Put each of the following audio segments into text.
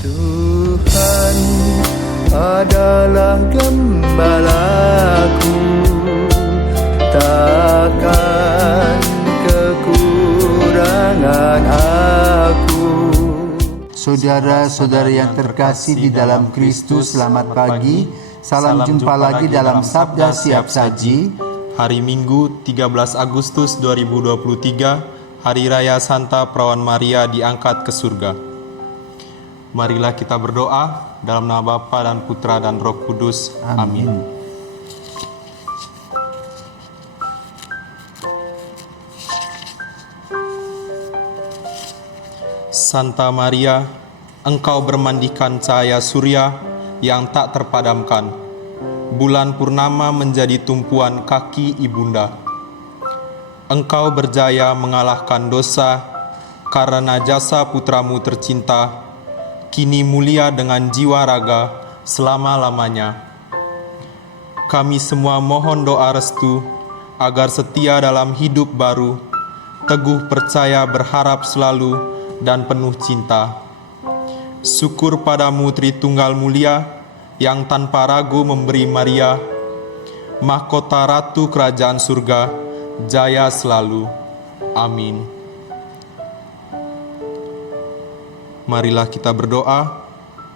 Tuhan adalah gembalaku, takkan kekurangan aku. Saudara-saudara yang terkasih di dalam Kristus, selamat pagi. Salam jumpa lagi dalam Sabda Siap Saji. Hari Minggu 13 Agustus 2023, Hari Raya Santa Perawan Maria diangkat ke surga. Marilah kita berdoa dalam nama Bapa dan Putra dan Roh Kudus. Amin. Santa Maria, Engkau bermandikan cahaya surya yang tak terpadamkan. Bulan purnama menjadi tumpuan kaki ibunda. Engkau berjaya mengalahkan dosa karena jasa putramu tercinta, kini mulia dengan jiwa raga selama-lamanya. Kami semua mohon doa restu agar setia dalam hidup baru, teguh percaya berharap selalu dan penuh cinta. Syukur padamu Tritunggal Mulia yang tanpa ragu memberi Maria, mahkota Ratu Kerajaan Surga, jaya selalu. Amin. Marilah kita berdoa.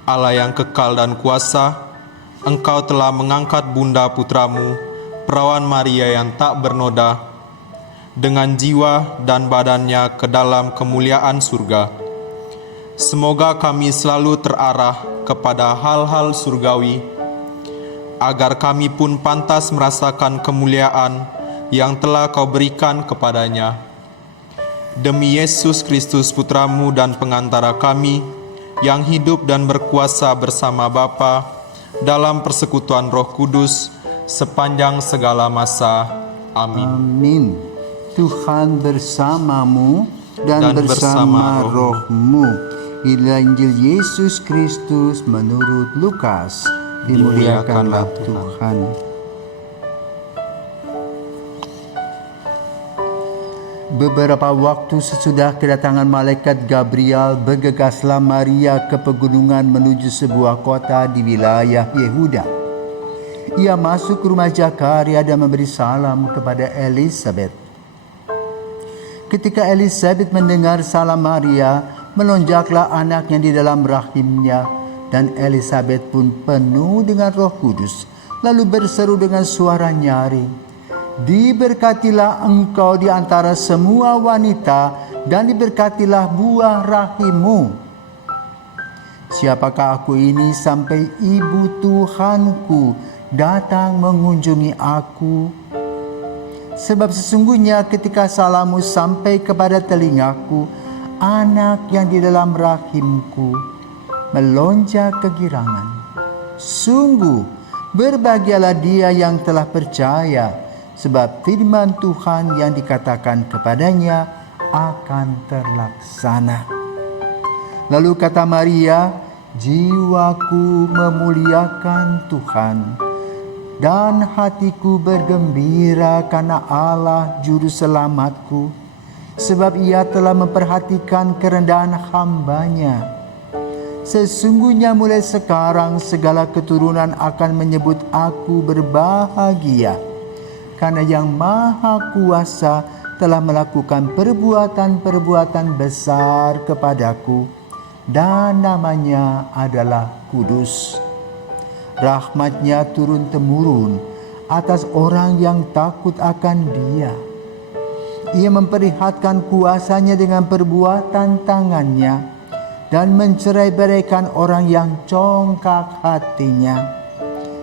Allah yang kekal dan kuasa, Engkau telah mengangkat bunda putramu, Perawan Maria yang tak bernoda, dengan jiwa dan badannya ke dalam kemuliaan surga. Semoga kami selalu terarah kepada hal-hal surgawi, agar kami pun pantas merasakan kemuliaan yang telah Kau berikan kepadanya. Demi Yesus Kristus Putramu dan pengantara kami, yang hidup dan berkuasa bersama Bapa dalam persekutuan Roh Kudus sepanjang segala masa. Amin. Amin. Tuhan bersamamu dan bersama rohmu. Inilah Injil Yesus Kristus menurut Lukas. Dimuliakanlah Tuhan. Beberapa waktu sesudah kedatangan malaikat Gabriel, bergegaslah Maria ke pegunungan menuju sebuah kota di wilayah Yehuda. Ia masuk ke rumah Zakaria dan memberi salam kepada Elisabet. Ketika Elisabet mendengar salam Maria, melonjaklah anaknya di dalam rahimnya, dan Elisabet pun penuh dengan Roh Kudus, lalu berseru dengan suara nyaring, "Diberkatilah engkau di antara semua wanita, dan diberkatilah buah rahimmu. Siapakah aku ini sampai ibu Tuhanku datang mengunjungi aku? Sebab sesungguhnya ketika salammu sampai kepada telingaku, anak yang di dalam rahimku melonjak kegirangan. Sungguh berbahagialah dia yang telah percaya, sebab firman Tuhan yang dikatakan kepadanya akan terlaksana." Lalu kata Maria, "Jiwaku memuliakan Tuhan, dan hatiku bergembira karena Allah Juru Selamatku, sebab Ia telah memperhatikan kerendahan hamba-Nya. Sesungguhnya mulai sekarang segala keturunan akan menyebut aku berbahagia, karena Yang Maha Kuasa telah melakukan perbuatan-perbuatan besar kepadaku, dan namanya adalah Kudus. Rahmat-Nya turun-temurun atas orang yang takut akan Dia. Ia memperlihatkan kuasa-Nya dengan perbuatan tangan-Nya, dan mencerai-beraikan orang yang congkak hatinya.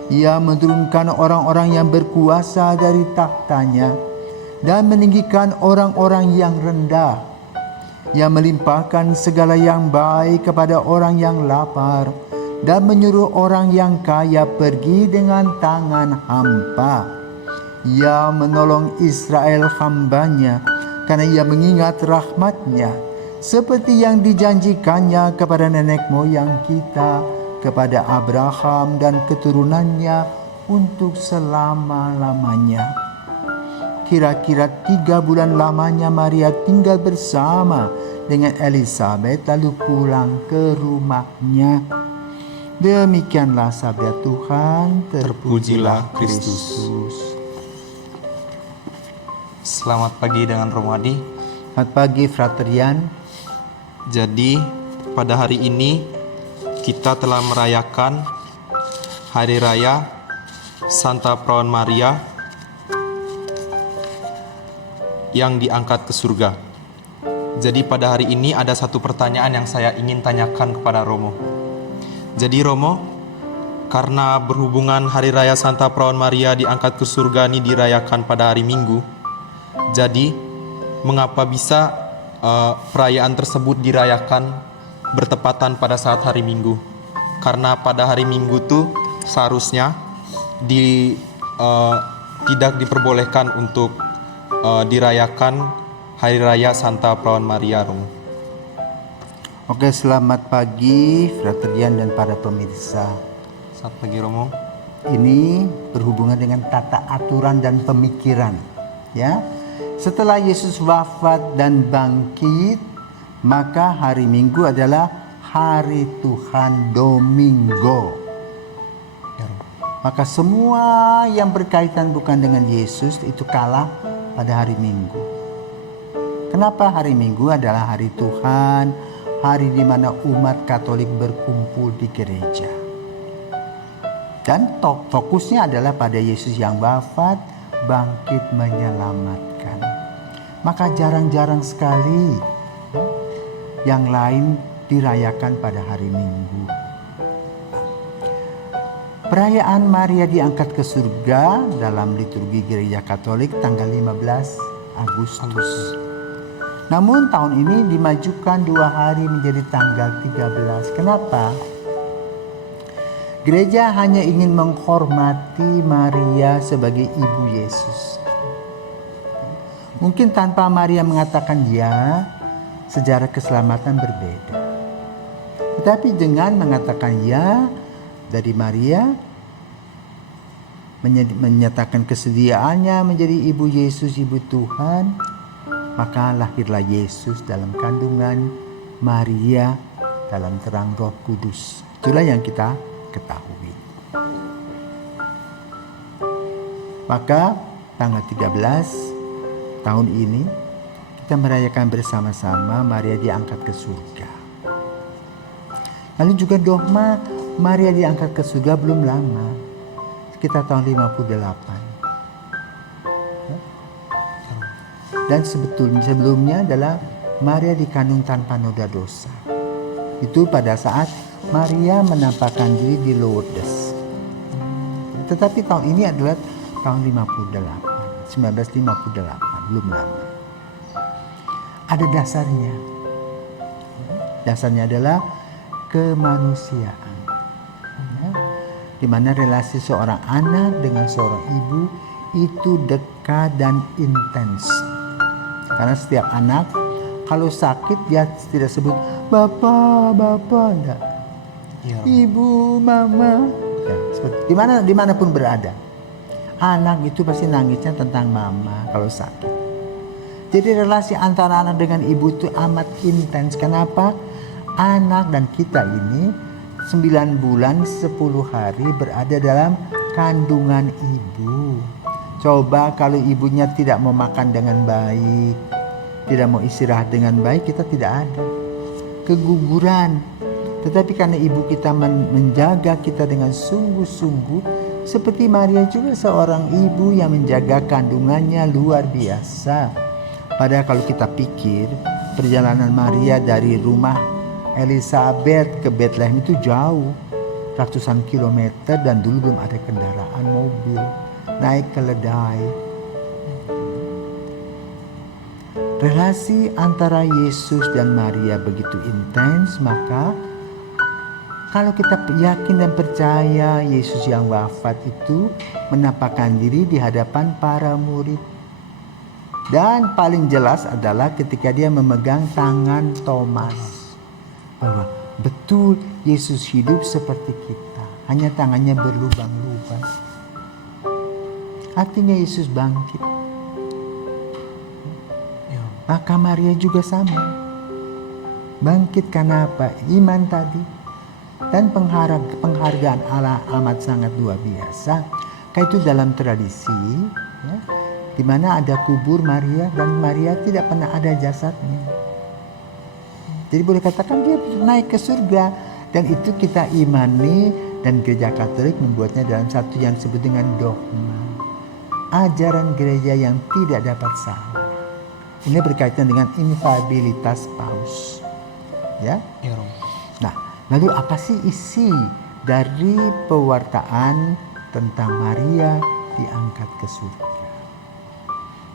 Ia menurunkan orang-orang yang berkuasa dari takhta-Nya, dan meninggikan orang-orang yang rendah. Ia melimpahkan segala yang baik kepada orang yang lapar, dan menyuruh orang yang kaya pergi dengan tangan hampa. Ia menolong Israel hamba-Nya, karena Ia mengingat rahmat-Nya, seperti yang dijanjikannya kepada nenek moyang kita, kepada Abraham dan keturunannya untuk selama-lamanya. Kira-kira 3 bulan lamanya Maria tinggal bersama dengan Elizabeth lalu pulang ke rumahnya. Demikianlah sabda Tuhan, terpujilah Kristus. Selamat pagi dengan Romadi. Selamat pagi Fraterian. Jadi pada hari ini kita telah merayakan Hari Raya Santa Perawan Maria yang diangkat ke surga. Jadi pada hari ini ada satu pertanyaan yang saya ingin tanyakan kepada Romo. Jadi Romo, karena berhubungan Hari Raya Santa Perawan Maria diangkat ke surga ini dirayakan pada hari Minggu, jadi mengapa bisa perayaan tersebut dirayakan bertepatan pada saat hari Minggu? Karena pada hari Minggu tuh seharusnya tidak diperbolehkan untuk dirayakan Hari Raya Santa Perawan Maria, Romo. Oke, selamat pagi Fraterian dan para pemirsa. Selamat pagi Romo. Ini berhubungan dengan tata aturan dan pemikiran, ya. Setelah Yesus wafat dan bangkit, maka hari Minggu adalah hari Tuhan, Domingo. Maka semua yang berkaitan bukan dengan Yesus itu kalah pada hari Minggu. Kenapa hari Minggu adalah hari Tuhan, hari di mana umat Katolik berkumpul di gereja. Dan fokusnya adalah pada Yesus yang wafat, bangkit menyelamatkan. Maka jarang-jarang sekali yang lain dirayakan pada hari Minggu. Perayaan Maria diangkat ke surga dalam liturgi gereja Katolik tanggal 15 Agustus. Namun tahun ini dimajukan 2 hari menjadi tanggal 13. Kenapa? Gereja hanya ingin menghormati Maria sebagai ibu Yesus. Mungkin tanpa Maria mengatakan ya, sejarah keselamatan berbeda. Tetapi dengan mengatakan ya dari Maria, menyatakan kesediaannya menjadi ibu Yesus, ibu Tuhan, maka lahirlah Yesus dalam kandungan Maria dalam terang Roh Kudus. Itulah yang kita ketahui. Maka tanggal 13 tahun ini kita merayakan bersama-sama Maria diangkat ke surga. Lalu juga dogma Maria diangkat ke surga belum lama, sekitar tahun 58. Dan sebelumnya adalah Maria dikandung tanpa noda dosa. Itu pada saat Maria menampakkan diri di Lourdes. Tetapi tahun ini adalah tahun 1958, belum lama. Ada dasarnya. Dasarnya adalah kemanusiaan. Di mana relasi seorang anak dengan seorang ibu itu dekat dan intens. Karena setiap anak kalau sakit dia tidak sebut bapak, enggak. Ya. Ibu, mama. Ya, seperti dimanapun berada. Anak itu pasti nangisnya tentang mama kalau sakit. Jadi relasi antara anak dengan ibu itu amat intens. Kenapa? Anak dan kita ini 9 bulan 10 hari berada dalam kandungan ibu. Coba kalau ibunya tidak mau makan dengan baik, tidak mau istirahat dengan baik, kita tidak ada. Keguguran. Tetapi karena ibu kita menjaga kita dengan sungguh-sungguh, seperti Maria juga seorang ibu yang menjaga kandungannya luar biasa. Padahal kalau kita pikir, perjalanan Maria dari rumah Elizabeth ke Bethlehem itu jauh, ratusan kilometer, dan dulu belum ada kendaraan mobil. Naik keledai. Relasi antara Yesus dan Maria begitu intens, maka kalau kita yakin dan percaya Yesus yang wafat itu menampakkan diri di hadapan para murid. Dan paling jelas adalah ketika dia memegang tangan Thomas, bahwa betul Yesus hidup seperti kita, hanya tangannya berlubang-lubang. Artinya Yesus bangkit. Maka Maria juga sama. Bangkit karena apa? Iman tadi. Dan penghargaan Allah amat sangat luar biasa. Kayak itu dalam tradisi, ya, di mana ada kubur Maria dan Maria tidak pernah ada jasadnya. Jadi boleh katakan dia naik ke surga, dan itu kita imani, dan Gereja Katolik membuatnya dalam satu yang disebut dengan dogma. Ajaran gereja yang tidak dapat salah. Ini berkaitan dengan infalibilitas paus. Ya. Ya, Romo. Nah, lalu apa sih isi dari pewartaan tentang Maria diangkat ke surga?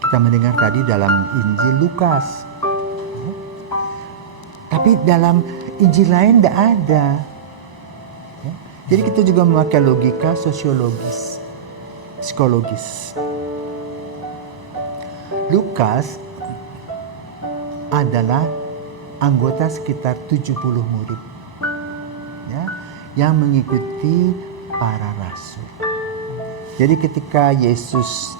Kita mendengar tadi dalam Injil Lukas. Tapi dalam Injil lain tidak ada. Ya. Jadi kita juga memakai logika sosiologis, psikologis. Lukas adalah anggota sekitar 70 murid, ya, yang mengikuti para rasul. Jadi ketika Yesus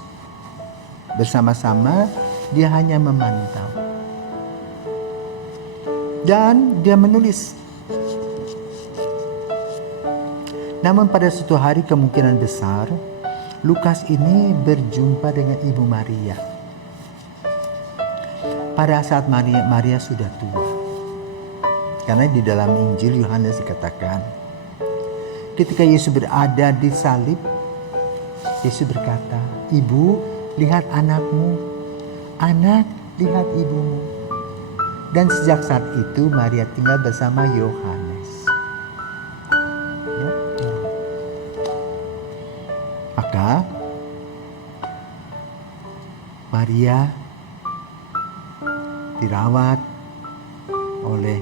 bersama-sama, dia hanya memantau. Dan dia menulis. Namun pada suatu hari kemungkinan besar, Lukas ini berjumpa dengan Ibu Maria. Pada saat Maria sudah tua. Karena di dalam Injil Yohanes dikatakan, ketika Yesus berada di salib, Yesus berkata, "Ibu, lihat anakmu. Anak, lihat ibumu." Dan sejak saat itu Maria tinggal bersama Yohanes. Ya. Maka Maria dirawat oleh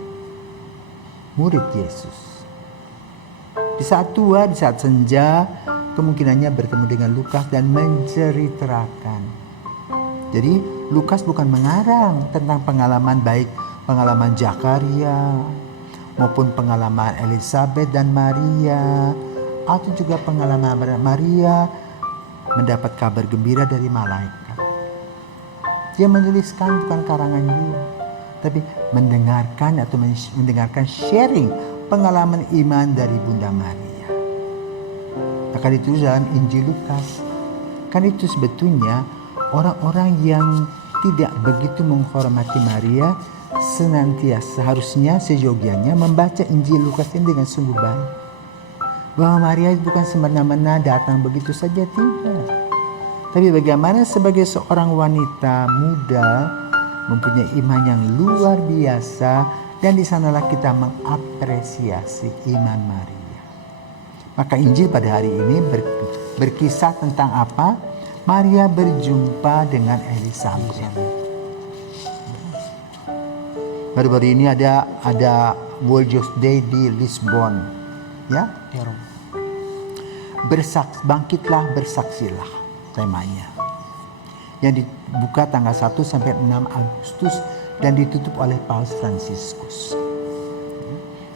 murid Yesus. Di saat tua, di saat senja, kemungkinannya bertemu dengan Lukas dan menceritakan. Jadi Lukas bukan mengarang tentang pengalaman baik pengalaman Zakaria maupun pengalaman Elizabeth dan Maria, atau juga pengalaman Maria mendapat kabar gembira dari malaikat. Dia menuliskan bukan karangan dia, tapi mendengarkan atau mendengarkan sharing pengalaman iman dari Bunda Maria. Akan ditulis dalam Injil Lukas. Kan itu sebetulnya orang-orang yang tidak begitu menghormati Maria seharusnya seyogianya membaca Injil Lukas ini dengan sungguh baik. Bahwa Maria bukan semena-mena datang begitu saja, tidak. Tapi bagaimana sebagai seorang wanita muda mempunyai iman yang luar biasa, dan di sanalah kita mengapresiasi iman Maria. Maka Injil pada hari ini berkisah tentang apa? Maria berjumpa dengan Elizabeth. Baru-baru ini ada World Youth Day di Lisbon, ya. Bangkitlah, bersaksilah, temanya. Yang dibuka tanggal 1 sampai 6 Agustus dan ditutup oleh Paus Fransiskus.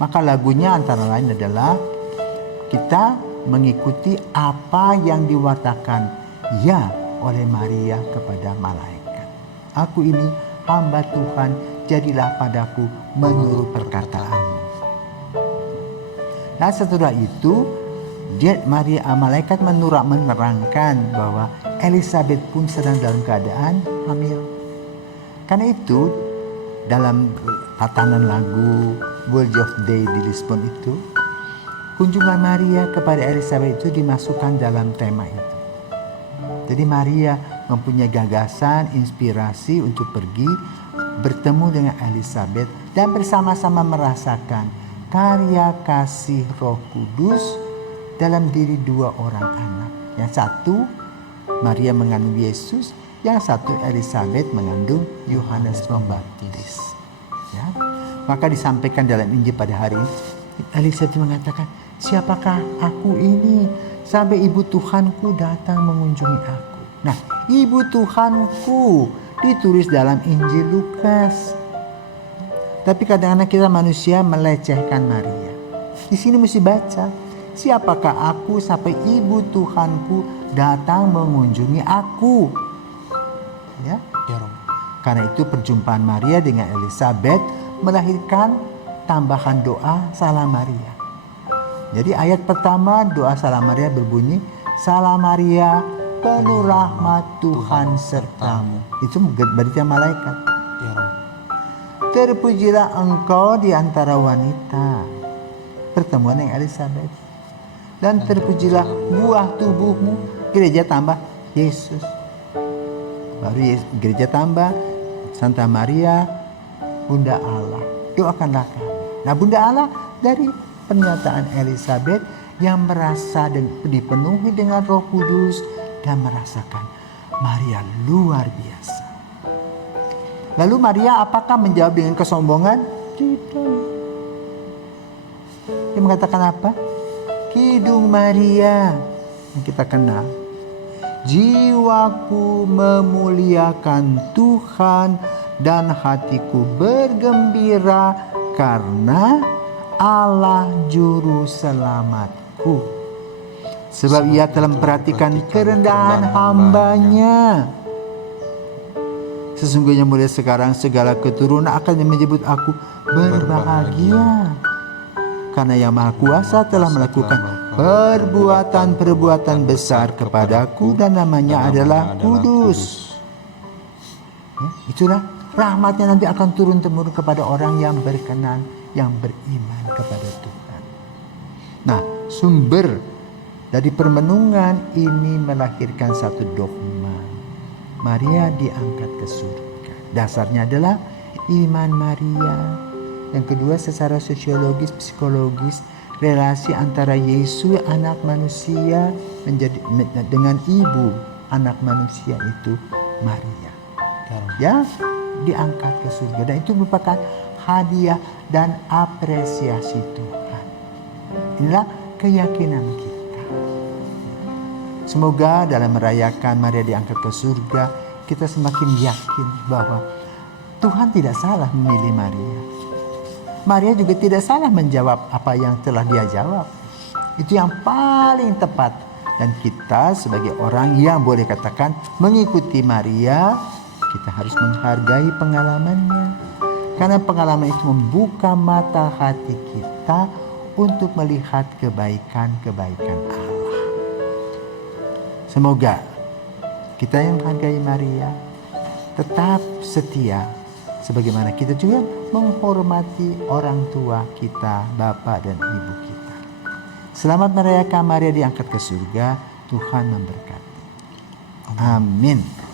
Maka lagunya antara lain adalah kita mengikuti apa yang diwartakan ya oleh Maria kepada malaikat. Aku ini hamba Tuhan, jadilah padaku menurut perkataanmu. Nah setelah itu malaikat menerangkan bahwa Elizabeth pun sedang dalam keadaan hamil. Karena itu dalam tatanan lagu World of Day di Lisbon itu, kunjungan Maria kepada Elizabeth itu dimasukkan dalam tema itu. Jadi Maria mempunyai gagasan, inspirasi untuk pergi bertemu dengan Elizabeth dan bersama-sama merasakan karya kasih Roh Kudus dalam diri dua orang anak. Yang satu Maria mengandung Yesus, yang satu Elizabeth mengandung Yohanes Pembaptis. Ya. Maka disampaikan dalam Injil pada hari ini, Elizabeth mengatakan, siapakah aku ini sampai ibu Tuhanku datang mengunjungi aku. Nah, ibu Tuhanku ditulis dalam Injil Lukas. Tapi kadang-kadang kita manusia melecehkan Maria. Di sini mesti baca, siapakah aku sampai ibu Tuhanku datang mengunjungi aku. Ya. Karena itu perjumpaan Maria dengan Elizabeth melahirkan tambahan doa Salam Maria. Jadi ayat pertama doa Salam Maria berbunyi, Salam Maria, penuh rahmat Tuhan sertamu. Itu berarti malaikat. Ya Rob. Terpujilah engkau di antara wanita. Pertemuan dengan Elizabeth. Dan terpujilah buah tubuhmu. Gereja tambah Yesus. Baru gereja tambah Santa Maria, Bunda Allah. Doakanlah kami. Nah, Bunda Allah dari pernyataan Elizabeth yang merasa dipenuhi dengan Roh Kudus dan merasakan Maria luar biasa. Lalu Maria apakah menjawab dengan kesombongan? Tidak. Dia mengatakan apa? Kidung Maria yang kita kenal. Jiwaku memuliakan Tuhan dan hatiku bergembira karena Allah juru selamatku. Sebab ia telah memperhatikan kerendahan hambanya. Sesungguhnya mulai sekarang segala keturunan akan menyebut aku berbahagia. Karena Yang Maha Kuasa telah melakukan perbuatan-perbuatan besar kepadaku dan namanya adalah Kudus. Ya, itulah rahmatnya nanti akan turun-temurun kepada orang yang berkenan, yang beriman kepada Tuhan. Nah, sumber dari permenungan ini melahirkan satu dogma. Maria diangkat ke surga. Dasarnya adalah iman Maria. Yang kedua, secara sosiologis, psikologis, relasi antara Yesus anak manusia dengan ibu anak manusia itu Maria. Ya, diangkat ke surga. Dan itu merupakan hadiah dan apresiasi Tuhan. Inilah keyakinan kita. Semoga dalam merayakan Maria diangkat ke surga, kita semakin yakin bahwa Tuhan tidak salah memilih Maria. Maria juga tidak salah menjawab apa yang telah dia jawab. Itu yang paling tepat. Dan kita sebagai orang yang boleh katakan mengikuti Maria, kita harus menghargai pengalamannya. Karena pengalaman itu membuka mata hati kita untuk melihat kebaikan-kebaikan Allah. Semoga kita yang menghargai Maria tetap setia. Sebagaimana kita juga menghormati orang tua kita, bapak dan ibu kita. Selamat merayakan Maria diangkat ke surga. Tuhan memberkati. Amin.